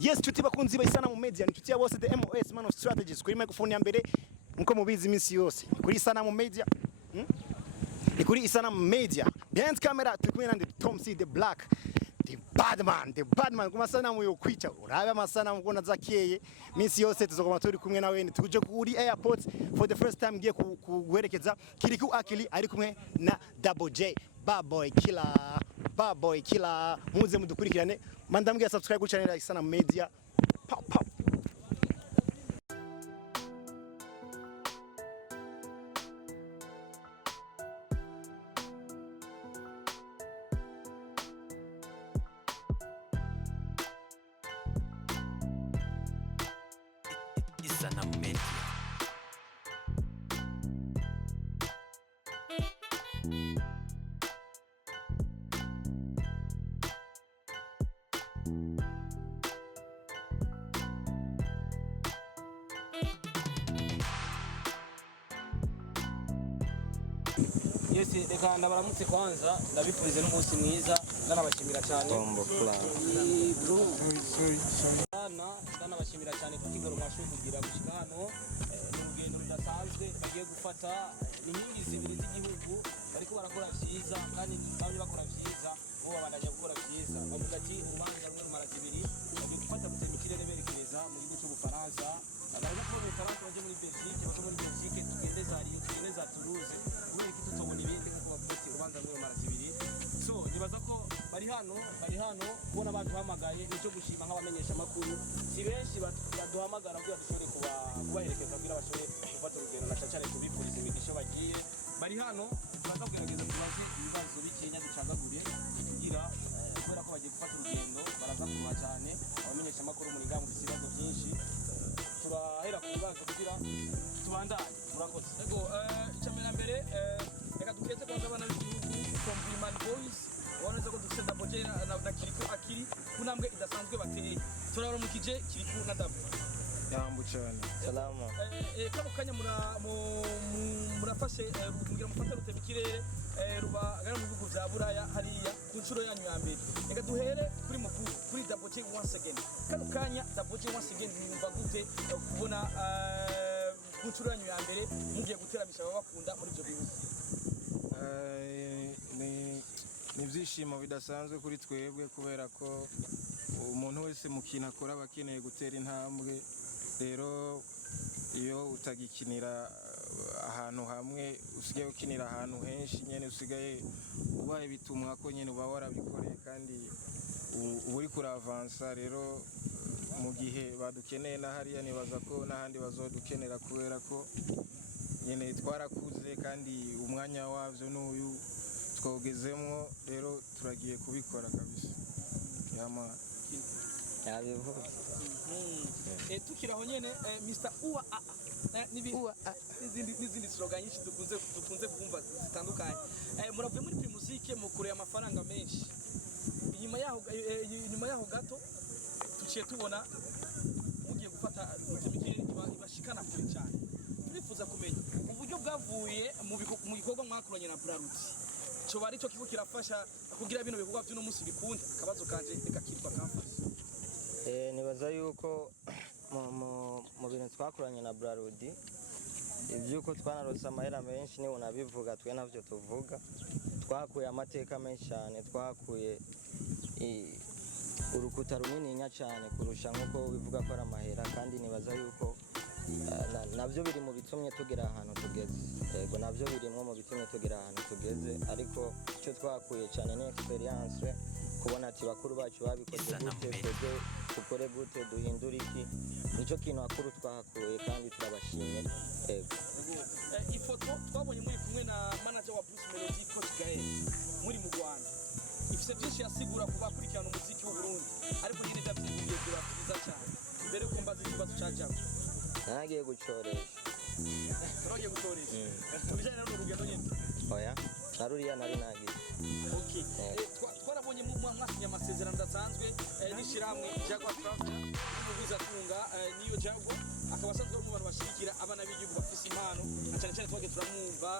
Yes, chuti bakunzi bayisana mu media, ni chuti ya bose the MOS man of strategies kuri microphone ya mbere nko mubizi iminsi yose. Kuri isana mu media. Ni kuri isana mu media. Behind camera turi kumwe na Tom C the Black. The Badman kuma sana mu yo kwica. Urabe amasana mukona zakeye. Minsi yose tuzokoma turi kumwe na wewe tuje kuri airport for the first time ngiye kuwerekeza Kirikou Akili ari kumwe na Double J. Baboy killer muze mudukurikirane mandambwe subscribe ku channel ya Isana Media pop. Isana Media. Yesi reka ndabaramutse kwanza ndabipurize n'umunsi mwiza ndanabashimira cyane ndanabashimira cyane kukigoro mwashoboye kugira gushika hano n'urugendo rudasanzwe bagiye gufata inkingi zibiri z'igihugu bariko barakora vyiza kandi bamwe bakora vyiza bo babandanya gukora vyiza bavuga ati ubanza rumwe rumara zibiri bagiye gufata gutemikire berekereza mu gihugu cy'Ubufaransa abari ko mu Faransa baje muri Belgique baje muri Belgique tugende za Toulouse kubera iki tutobona ibindi kuko bavuga ati ubanza rumwe rumara zibiri so nibaza ko bari hano kubona abantu bamagaye nicyo gushima nk'abamenyesha amakuru si benshi baduhamagara kugira dushobore kubaherekeza kugira bashobore gufata urugendo na cyane tubifuriza imigisho bagiye bari hano baza kugerageza kubaza ibibazo bikenya ducagaguriye kugira kubera ko bagiye gufata urugendo baraza kuruha cyane abamenyesha amakuru muri ngaho mufite ibibazo byinshi turahera ku bibazo kugira tubandanye murakoze ego icyambere mbere reka dukeze kwanza abana b'igihugu from Human Boys waneze ko dufite Double J na Kirikou Akili kunambwe idasanzwe bateye turabaramukije Kirikou na Double Yambu cyane salama kano kanya murafashe kugira mufate rutemikirere ruba gana mu bihugu bya Buraya hariya ku nshuro yanyu ya mbere reka duhere kuri mukuru kuri Double J once again kano kanya Double J once again mwumva gute kubona ku nshuro yanyu ya mbere mugiye guteramisha abakunda muri ibyo bihugu ni byishimo bidasanzwe kuri twebwe kubera ko umuntu wese mukina akora bakeneye gutera intambwe rero iyo utagikinira ahantu hamwe usigaye ukinira ahantu henshi nyene usigaye ubaye bitumwa ko nyene uba warabikoreye kandi uri kuravansa rero mu gihe badukeneye na hariya nibaza ko n'ahandi bazodukenera kubera ko nyene twarakuze kandi umwanya wavyo n'uyu twogezemwo rero turagiye kubikora kabisa yama yabivuze tukiraho nyene Mr. Uwa n'izindi slogan nyinshi dukunze kumva zitandukanye muravuye muri primusike mukure amafaranga menshi inyuma yaho gato tuciye tubona mugiye gufata utemikire ibashikana kure cyane turifuza kumenya uburyo bwavuye mu bikorwa mwakoranye na Brarudi cyo bari cyo kigo kirafasha kugira bino bikorwa by'uno munsi bikunda akabazo kanje reka kitwa kamfasha nibaza yuko mu bintu twakoranye na Brarudi ibyuko twanarose amahera menshi niwe unabivuga twe navyo tuvuga twakuye amateka menshi cyane twakuye urukuta runini cyane kurusha nkuko bivuga ko ari amahera kandi nibaza yuko navyo biri mu bitumye tugira ahantu tugeze yego navyo birimo mu bitumye tugira ahantu tugeze ariko icyo twakuye cyane ni experience kubona ati bakuru bacu babikoze gute tukore gute duhindura iki nico kintu akuru twahakuye kandi turabashimye yego ifoto twabonye muri kumwe na manager wa Bruce Melody Coach Gael muri mu Rwanda ifise byinshi yasigura kuba kurikirana umuziki w'u Burundi ariko nyine byabyigiye byiza cyane mbere ko mbaza ikibazo cyajyaho nagiye gucoresha turagiye gucoresha tubijanye n'urugendo nyine oya naruriya nari nagiye okay twarabonye mu mwasinya amasezerano ndasanzwe n'ishiramwe Jaguar Travel n'umubiza tunga niyo Jaguar akaba asanzwe mu bantu bashikira abana b'igihugu bafise impano cyane cyane twage turamwumva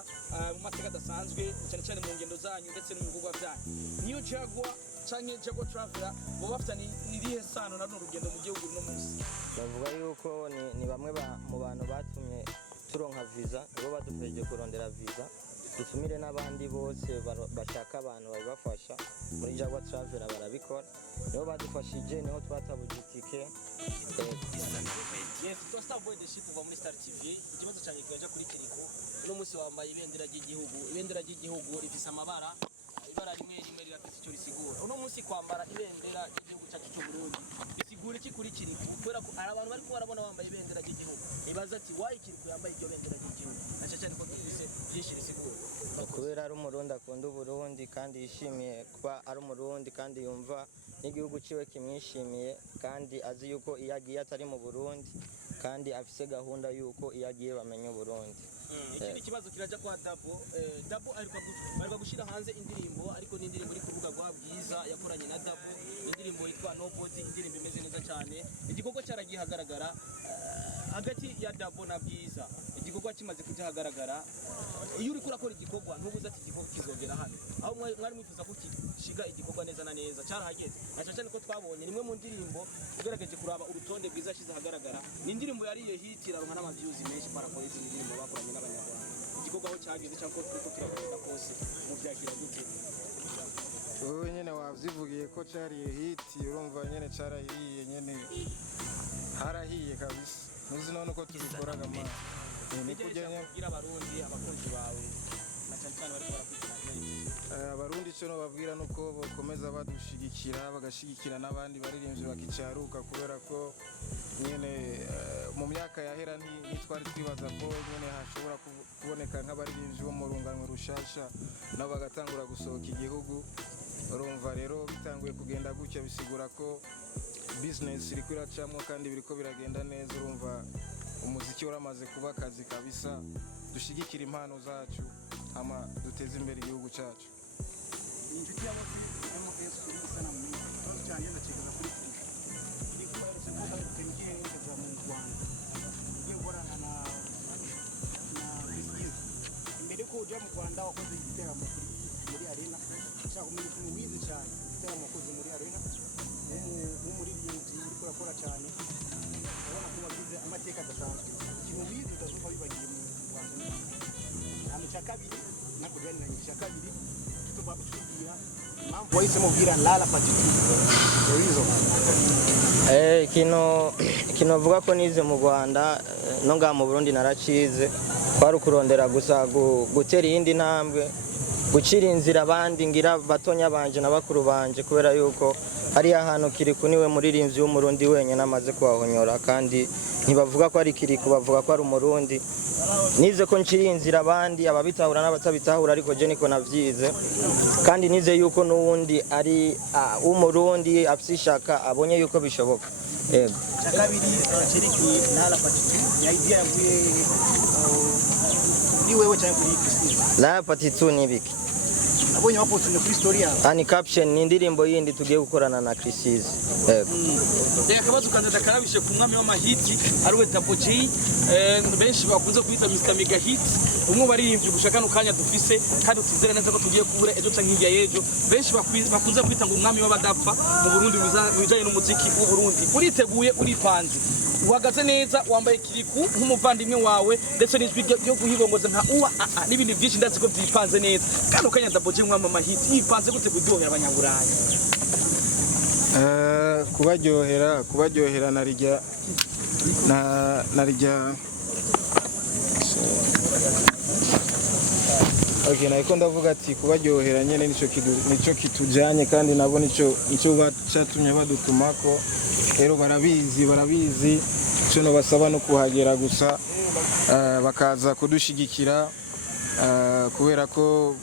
mu mateka dasanzwe cyane cyane mu ngendo zanyu ndetse no mu bikorwa byanyu niyo Jaguar canke Jaguar Traveler bo bafitanye irihe sano na rugendo mu gihugu no munsi? bavuga yuko ni bamwe mu bantu batumye turonka visa nibo badufashije kurondera visa dutumire n'abandi bose bashaka abantu babafasha muri Jaguar Traveler barabikora nibo badufashije niho twatabuje itike. Yes, to start boy the ship uva muri Star TV ikibazo cyane kaje kuri Kirikou uno munsi wambaye ibendera ry'igihugu rifise amabara ibara rimwe rirafise icyo risigura uno munsi kwambara ibendera ry'igihugu cyacu cy'u Burundi bisigura iki kuri Kirikou kubera ko ari abantu bariko barabona wambaye ibendera ry'igihugu ibaza ati why Kirikou yambaye iryo bendera ry'igihugu naca cyane ko twise byinshi risigura kubera ari umurundi akunda Uburundi kandi yishimiye kuba ari umurundi kandi yumva n'igihugu ciwe kimwishimiye kandi azi yuko iyo agiye atari mu Burundi kandi afise gahunda yuko iyo agiye bamenye Uburundi. Ikindi kibazo kiraja kwa Dabo ariko gushira hanze indirimbo ariko n'indirimbo iri ku rubuga rwa Bwiza yakoranye na Dabo indirimbo yitwa Nobody indirimbo imeze neza cyane igikorwa cyaragiye hagaragara hagati ya Dabo na Bwiza igikorwa kimaze kujya hagaragara iyo uri kurakora igikorwa ntubuza ati igikorwa kizogera hano aho mwari mwifuza ko kishiga igikorwa neza na neza cyarahageze cyane ko twabonye nimwe mu ndirimbo ugerageje kuraba urutonde Bwiza shize hagaragara ni indirimbo yariye hit iraronka n'amavyuzi menshi para ko izi ndirimbo bakoranye n'abanyarwanda igikorwa aho cyageze cyangwa ko turakorera kose mu byakira gute wowe nyene wavyivugiye ko cyariye hit urumva nyene cyarayiye nyene harahiye kabisa nuzi none ko tubikoraga ma ni kujyanye kugira abarundi abakunzi bawe na cyane bari barakwitana abarundi cyo no babwira nuko bakomeza badushigikira bagashigikira n'abandi baririmbyi bakicaruka kubera ko nyene mu myaka yahera ntitwari twibaza ko nyene hashobora kuboneka nk'abaririmbyi bo mu runganwe rushasha nabo bagatangura gusohoka igihugu urumva rero bitanguye kugenda gutya bisigura ko business iri kwiracamwo kandi biriko biragenda neza urumva umuziki uramaze kuba akazi kabisa dushigikira impano zacu ama duteze imbere igihugu cyacu. Inshuti y'abose MOS kuri sana mu minsi cyane ndakigeza kuri kiri kubayetse ko hari tengiye kuja mu Rwanda ugiye gukorana na Kili imbere ko ujya mu Rwanda wakoze igiteramo muri arena cyangwa muri wize cyane igiteramo wakoze muri arena muri byinshi uri kurakora cyane urabona ko wagize amateka adasanzwe ikintu wize utazuba bibagiye mu Rwanda amuca kabiri nakujyanira nyisha kabiri tubabwira impamvu wahisemo kubwira Lala Patiti kino vuga ko nize mu Rwanda no nga mu Burundi naracize kwari kurondera gusa gutera iyindi ntambwe gucira inzira abandi ngira batonya banje na bakuru banje kubera yuko hari ahantu Kirikou niwe muririmbyi w'umurundi wenyine amaze kuhahonyora kandi ntibavuga ko ari Kirikou bavuga ko ari umurundi nize ko nciri inzira abandi ababitahura n'abatabitahura ariko je niko navyize kandi nize yuko n'uwundi ari umurundi afishaka abonye yuko bishoboka yego kabiri Kirikou Lala Patiti ya idea yavuye ni wewe cyangwa kuri Christine Lala Patiti nibiki abonye wapotunye kuri story yawe ani caption ni indirimbo yindi tugiye gukorana na Christine yego akabazo kanza karabishe ku mwami w'amahiti ari we Double J benshi bakunze kwita Mr Mega Hit umwe baririmbye gushaka no kanya dufise kandi utizere neza ko tugiye kubura ejo canke hirya yejo benshi bakunze kwita ngo umwami w'abadapfa mu Burundi wijanye n'umuziki w'u Burundi uriteguye uripanze uhagaze neza wambaye Kirikou nk'umuvandimwe wawe ndetse n'ijwi ryo guhibongoza nka uwa n'ibindi byinshi ndazi ko byipanze neza kandi ukanya Double J mwami w'amahiti yipanze gute kuryohera abanyaburayi kubaryohera narijya okay nako ndavuga ati kubaryohera nyene nico kitujanye kandi nabo nico bacatumye badutumako rero barabizi cyo no basaba no kuhagera gusa bakaza kudushigikira kubera ko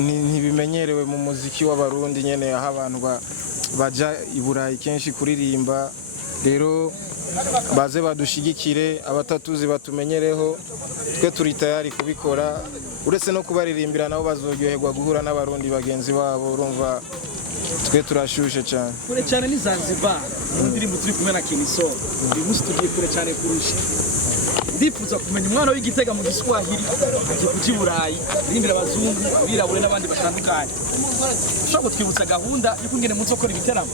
ntibimenyerewe mu muziki w'abarundi nyene aho abantu baja i Burayi kenshi kuririmba rero baze badushigikire abatatuzi batumenyereho twe turi tayari kubikora uretse no kubaririmbira nabo bazoryoherwa guhura n'abarundi bagenzi babo urumva twe turashushe cyane kure cyane ni Zanzibar indirimbo turi kumwe na Kiniso uyu munsi tugiye kure cyane kurusha ndifuza kumenya umwana w'Igitega mu Giswahili agiye kuki Burayi irimbira abazungu abirabure n'abandi batandukanye ushobora kutwibutsa gahunda y'ukungene muzokora ibiteramo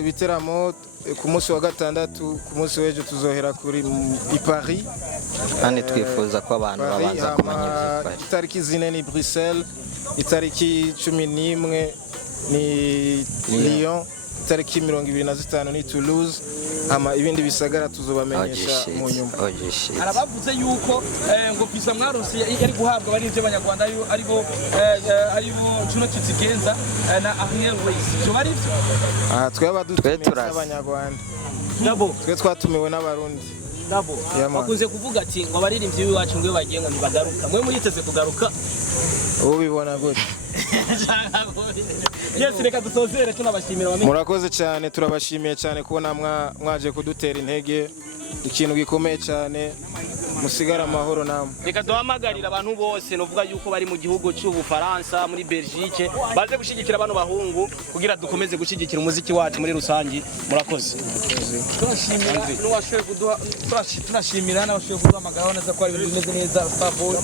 ibiteramo ku munsi wa gatandatu ku munsi w'ejo tuzohera kuri i Paris kandi twifuza ko abantu babanza kumenya ivy'Paris. Itariki 4 ni Bruxelles, itariki 11 ni Lyon, itariki 25 ni Toulouse, ama ibindi bisagara tuzobamenyesha mu nyuma. Arabavuze yuko ngo visa mwaronse yari guhabwa bari by'abanyarwanda aribo Juno Kizigenza na Airways. Byo bari byo? Twe abadutumiye abanyarwanda. Twe twatumiwe n'abarundi. Bakunze kuvuga ati ngo abaririmbyi b'iwacu ngo bagiye ngo ntibagaruka. Mwe muyiteze kugaruka? Ubibona gute? Yes, reka dusozere tunabashimira bamenye. Murakoze cyane, turabashimiye cyane kubona mwaje kudutera intege, ikintu gikomeye cyane, musigara amahoro namwe. Reka duhamagarira abantu bose novuga yuko bari mu gihugu cy'Ubufaransa muri Belgique baze gushigikira abantu bahungu kugira dukomeze gushigikira umuziki wacu muri rusangi. Murakoze. Turashimira n'uwashoye kuduha turashimira n'abashoye kuduhamagara neza ko ari ibintu bimeze neza Fabo.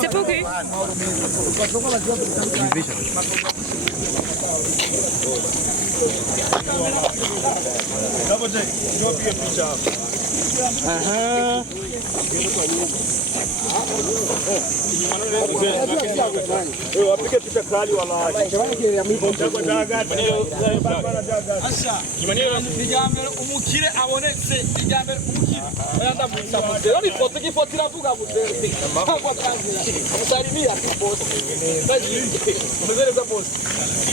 C'est pour qui? Wapige picha kali wala. Ijambere umukire abonetse ijambere umukire yanda musa muze ari foto gifoto iravuga muze kwa kanzira musalimia boss muzereza boss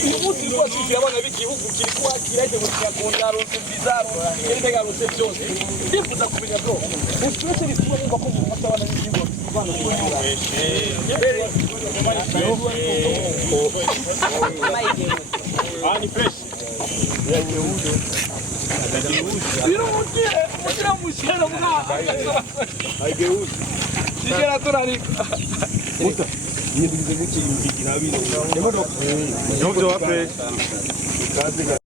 uyu munsi ko cyikira abana b'igihugu kiri kwakiraje gutya kondaro bizaro ndega rose byose ndifuza kumenya bro ushobora kuba ngo ko mufata abana b'igihugu bana kunyura Ani fresh. Biro mutira mushera mga Haigeuzi. Sigera turari Muta. Niye muki imvigi nabino. Ndio wape. Kazi ga.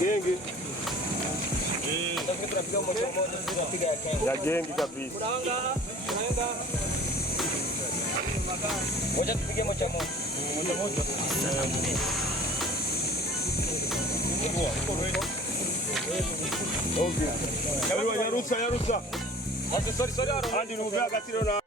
Genge. Ya genge kabisa. Moja tupige moja moja. Okay. Yarusa. Sorry. Andi nuvya gatiro na